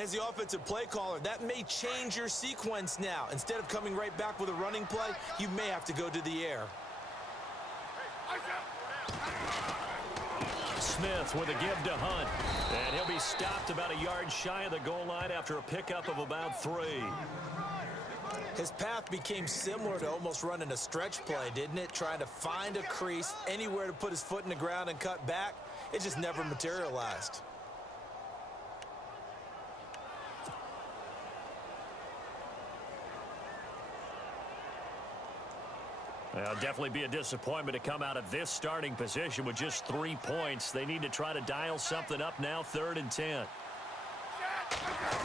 As the offensive play caller, that may change your sequence now. Instead of coming right back with a running play, you may have to go to the air. Smith with a give to Hunt. And he'll be stopped about a yard shy of the goal line after a pickup of about 3. His path became similar to almost running a stretch play, didn't it? Trying to find a crease, anywhere to put his foot in the ground and cut back. It just never materialized. It'll definitely be a disappointment to come out of this starting position with just 3 points. They need to try to dial something up now, 3rd and 10.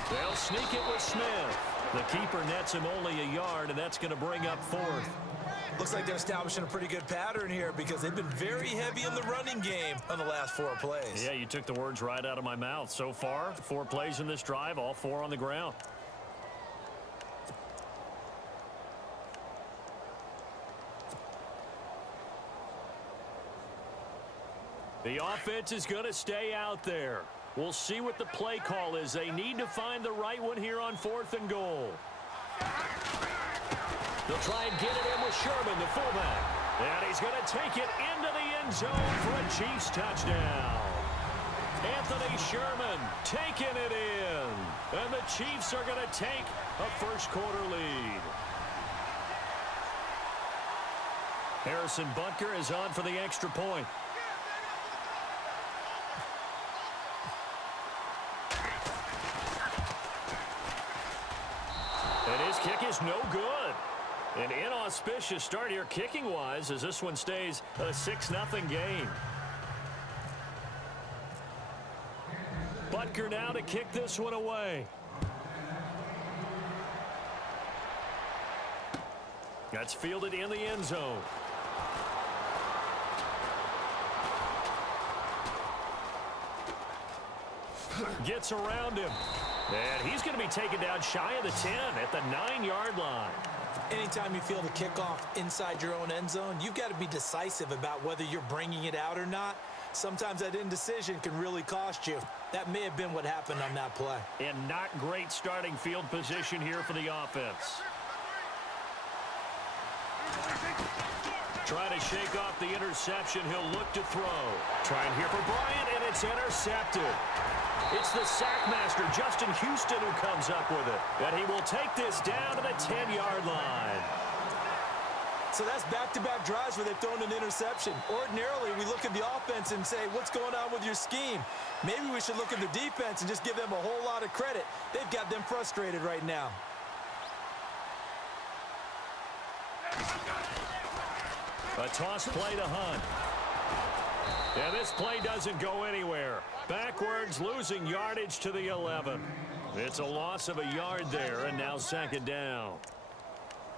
They'll sneak it with Smith. The keeper nets him only a yard, and that's going to bring up 4th. Looks like they're establishing a pretty good pattern here because they've been very heavy in the running game on the last 4 plays. Yeah, you took the words right out of my mouth. So far, 4 plays in this drive, all 4 on the ground. The offense is going to stay out there. We'll see what the play call is. They need to find the right one here on 4th and goal. They'll try and get it in with Sherman, the fullback. And he's going to take it into the end zone for a Chiefs touchdown. Anthony Sherman taking it in. And the Chiefs are going to take a first-quarter lead. Harrison Butker is on for the extra point. And his kick is no good. An inauspicious start here kicking-wise as this one stays a 6-0 game. Butker now to kick this one away. That's fielded in the end zone. Gets around him. And he's going to be taken down shy of the 10 at the 9-yard line. Anytime you feel the kickoff inside your own end zone, you've got to be decisive about whether you're bringing it out or not. Sometimes that indecision can really cost you. That may have been what happened on that play. And not great starting field position here for the offense. Trying to shake off the interception. He'll look to throw. Trying here for Bryant, and it's intercepted. It's the sack master, Justin Houston, who comes up with it. And he will take this down to the 10-yard line. So that's back-to-back drives where they've thrown an interception. Ordinarily, we look at the offense and say, what's going on with your scheme? Maybe we should look at the defense and just give them a whole lot of credit. They've got them frustrated right now. A toss play to Hunt. And this play doesn't go anywhere. Backwards, losing yardage to the 11. It's a loss of a yard there, and now 2nd down.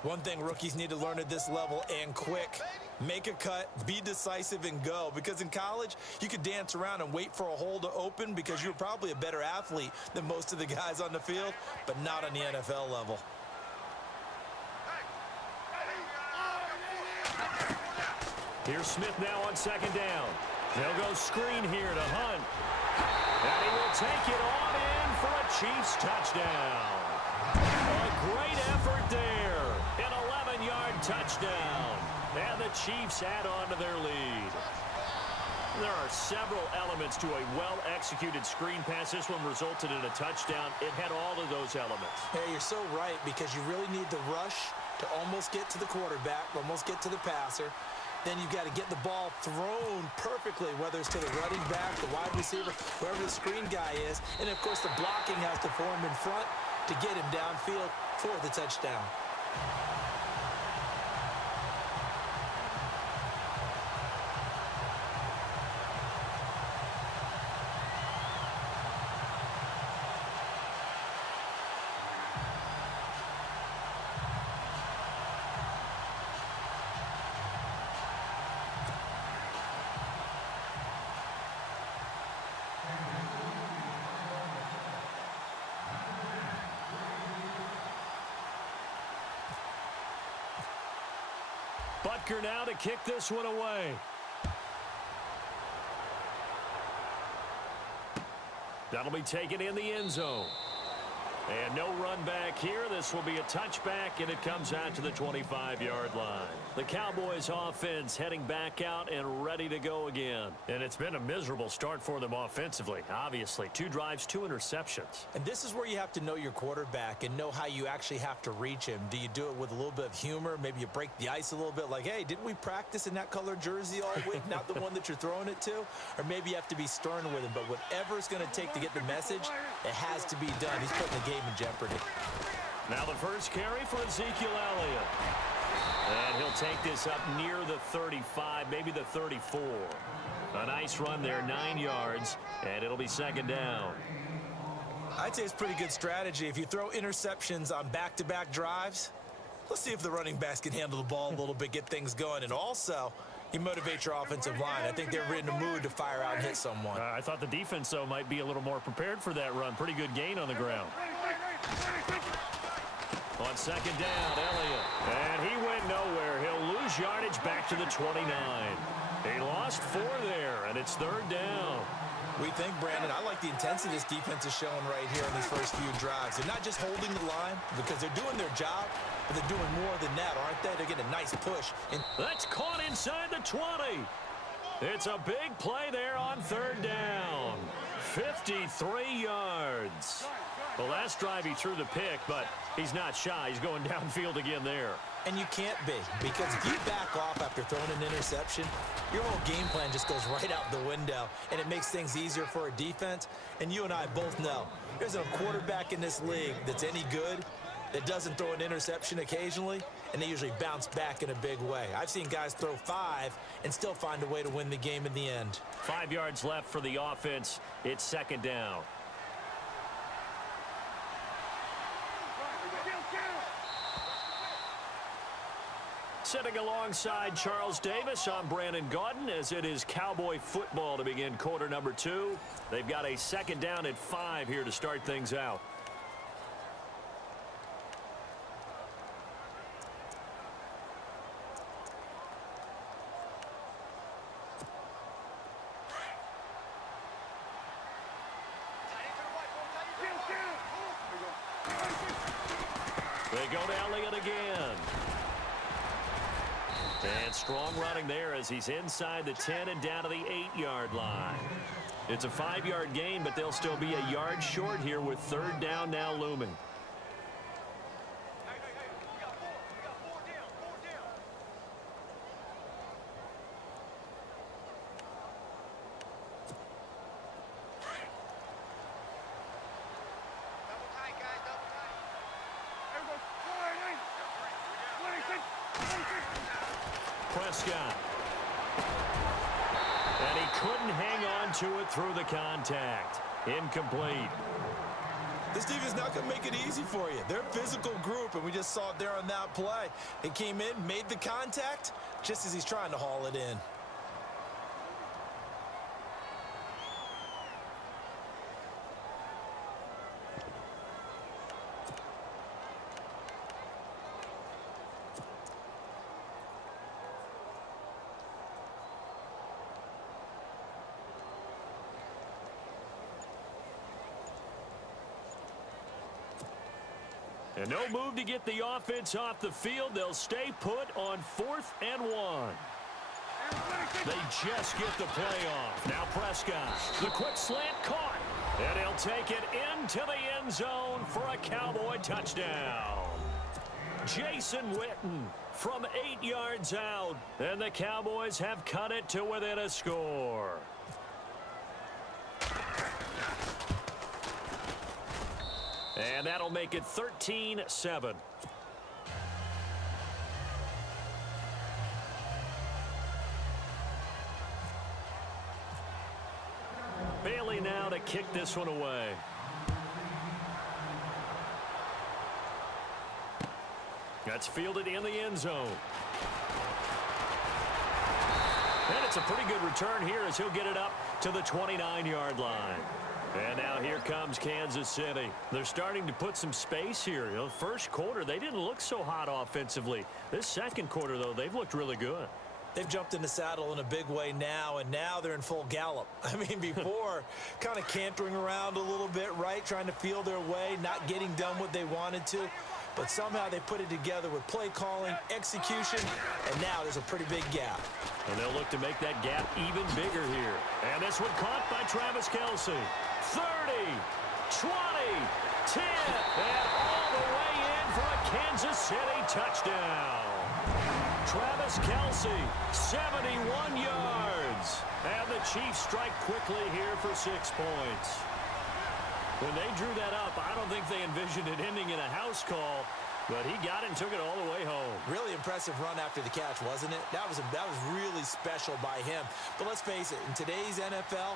One thing rookies need to learn at this level, and quick. Make a cut, be decisive, and go. Because in college, you could dance around and wait for a hole to open because you're probably a better athlete than most of the guys on the field, but not on the NFL level. Here's Smith now on 2nd down. They'll go screen here to Hunt. And he will take it on in for a Chiefs touchdown. A great effort there. An 11-yard touchdown. And the Chiefs add on to their lead. There are several elements to a well-executed screen pass. This one resulted in a touchdown. It had all of those elements. Hey, you're so right because you really need the rush to almost get to the quarterback, almost get to the passer. Then you've got to get the ball thrown perfectly, whether it's to the running back, the wide receiver, wherever the screen guy is. And, of course, the blocking has to form in front to get him downfield for the touchdown. Butker now to kick this one away. That'll be taken in the end zone. And no run back here. This will be a touchback, and it comes out to the 25-yard line. The Cowboys offense heading back out and ready to go again. And it's been a miserable start for them offensively, obviously. 2 drives, 2 interceptions. And this is where you have to know your quarterback and know how you actually have to reach him. Do you do it with a little bit of humor? Maybe you break the ice a little bit like, hey, didn't we practice in that color jersey all week? Not the one that you're throwing it to? Or maybe you have to be stern with him. But whatever it's going to take to get the message, it has to be done. He's putting the game in jeopardy. Now the first carry for Ezekiel Elliott. And he'll take this up near the 35, maybe the 34. A nice run there, 9 yards, and it'll be second down. I'd say it's pretty good strategy. If you throw interceptions on back-to-back drives, let's see if the running backs can handle the ball a little bit, get things going. And also, you motivate your offensive line. I think they're in a mood to fire out and hit someone. I thought the defense, though, might be a little more prepared for that run. Pretty good gain on the ground. On second down, Elliott. And he went nowhere. He'll lose yardage back to the 29. He lost 4 there, and it's third down. We think, Brandon, I like the intensity this defense is showing right here in these first few drives. They're not just holding the line because they're doing their job, but they're doing more than that, aren't they? They're getting a nice push. That's caught inside the 20. It's a big play there on third down. 53 yards. The last drive he threw the pick, but he's not shy. He's going downfield again there. And you can't be, because if you back off after throwing an interception, your whole game plan just goes right out the window, and it makes things easier for a defense. And you and I both know there's a quarterback in this league that's any good that doesn't throw an interception occasionally, and they usually bounce back in a big way. I've seen guys throw 5 and still find a way to win the game in the end. 5 yards left for the offense. It's second down. Sitting alongside Charles Davis, I'm Brandon Gaudin, as it is Cowboy football to begin quarter number 2. They've got a second down at 5 here to start things out. They go to Elliott again. And strong running there as he's inside the 10 and down to the 8-yard line. It's a 5-yard gain, but they'll still be a yard short here with third down now looming. Prescott. And he couldn't hang on to it through the contact. Incomplete. This defense is not going to make it easy for you. They're a physical group, and we just saw it there on that play. It came in, made the contact, just as he's trying to haul it in. And no move to get the offense off the field. They'll stay put on 4th and 1. They just get the play off. Now Prescott. The quick slant caught. And he'll take it into the end zone for a Cowboy touchdown. Jason Witten from 8 yards out. And the Cowboys have cut it to within a score. And that'll make it 13-7. Bailey now to kick this one away. That's fielded in the end zone. And it's a pretty good return here as he'll get it up to the 29-yard line. And now here comes Kansas City. They're starting to put some space here. You know, first quarter, they didn't look so hot offensively. This second quarter, though, they've looked really good. They've jumped in the saddle in a big way now, and now they're in full gallop. I mean, before, kind of cantering around a little bit, right, trying to feel their way, not getting done what they wanted to. But somehow they put it together with play calling, execution, and now there's a pretty big gap. And they'll look to make that gap even bigger here. And this one caught by Travis Kelce. 30, 20, 10, and all the way in for a Kansas City touchdown. Travis Kelce, 71 yards. And the Chiefs strike quickly here for 6 points. When they drew that up, I don't think they envisioned it ending in a house call, but he got it and took it all the way home. Really impressive run after the catch, wasn't it? That was really special by him. But let's face it, in today's NFL,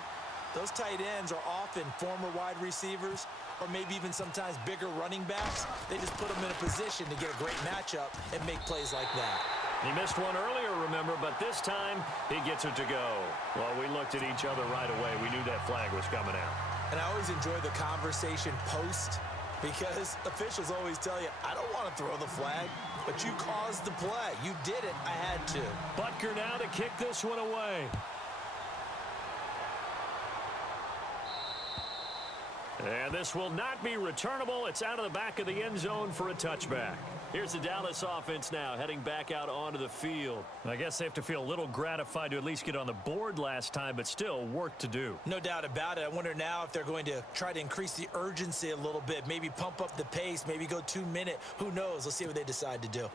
those tight ends are often former wide receivers or maybe even sometimes bigger running backs. They just put them in a position to get a great matchup and make plays like that. He missed one earlier, remember, but this time he gets it to go. Well, we looked at each other right away. We knew that flag was coming out. And I always enjoy the conversation post because officials always tell you, I don't want to throw the flag, but you caused the play. You did it. I had to. Butker now to kick this one away. And this will not be returnable. It's out of the back of the end zone for a touchback. Here's the Dallas offense now heading back out onto the field. I guess they have to feel a little gratified to at least get on the board last time, but still work to do. No doubt about it. I wonder now if they're going to try to increase the urgency a little bit, maybe pump up the pace, maybe go 2 minute. Who knows? Let's see what they decide to do.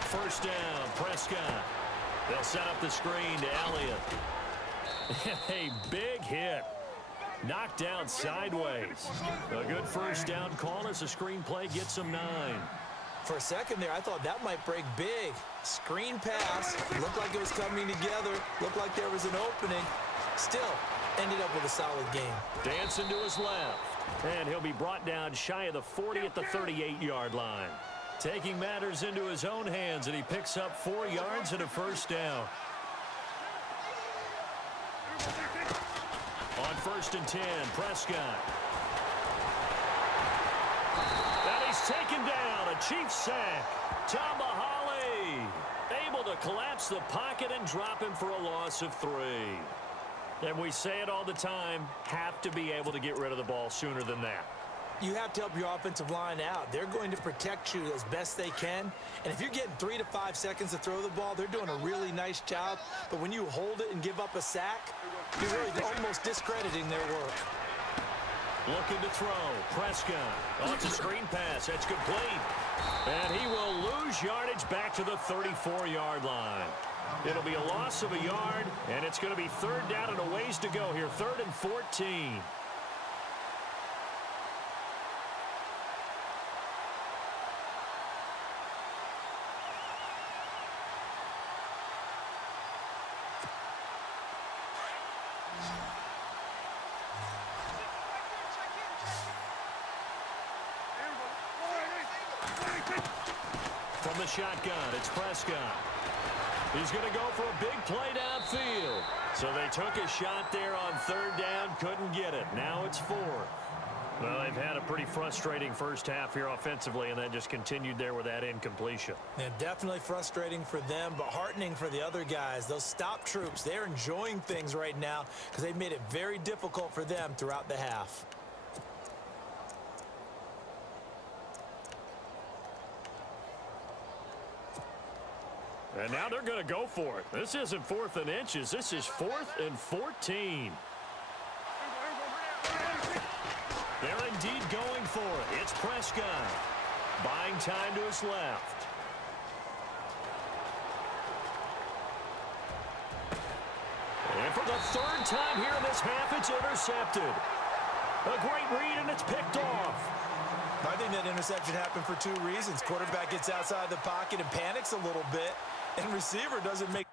First down, Prescott. They'll set up the screen to Elliott. A big hit. Knocked down sideways. A good first down call as the screenplay gets him 9. For a second there, I thought that might break big. Screen pass. Looked like it was coming together. Looked like there was an opening. Still, ended up with a solid game. Dancing to his left. And he'll be brought down shy of the 40 at the 38-yard line. Taking matters into his own hands, and he picks up 4 yards and a first down. On 1st and 10, Prescott. And he's taken down. A Chiefs sack. Tamahali able to collapse the pocket and drop him for a loss of 3. And we say it all the time, have to be able to get rid of the ball sooner than that. You have to help your offensive line out. They're going to protect you as best they can. And if you're getting 3 to 5 seconds to throw the ball, they're doing a really nice job. But when you hold it and give up a sack, you're really almost discrediting their work. Looking to throw. Prescott. Oh, it's a screen pass. That's complete. And he will lose yardage back to the 34-yard line. It'll be a loss of a yard, and it's going to be 3rd down and a ways to go here. 3rd and 14. From the shotgun, it's Prescott. He's going to go for a big play downfield. So they took a shot there on 3rd down, couldn't get it. Now it's 4th. Well, they've had a pretty frustrating first half here offensively, and then just continued there with that incompletion. And definitely frustrating for them, but heartening for the other guys. Those stop troops, they're enjoying things right now because they made it very difficult for them throughout the half. And now they're going to go for it. This isn't 4th and inches. This is 4th and 14. They're indeed going for it. It's Prescott. Buying time to his left. And for the 3rd time here in this half, it's intercepted. A great read, and it's picked off. I think that interception happened for 2 reasons. Quarterback gets outside the pocket and panics a little bit, and receiver doesn't make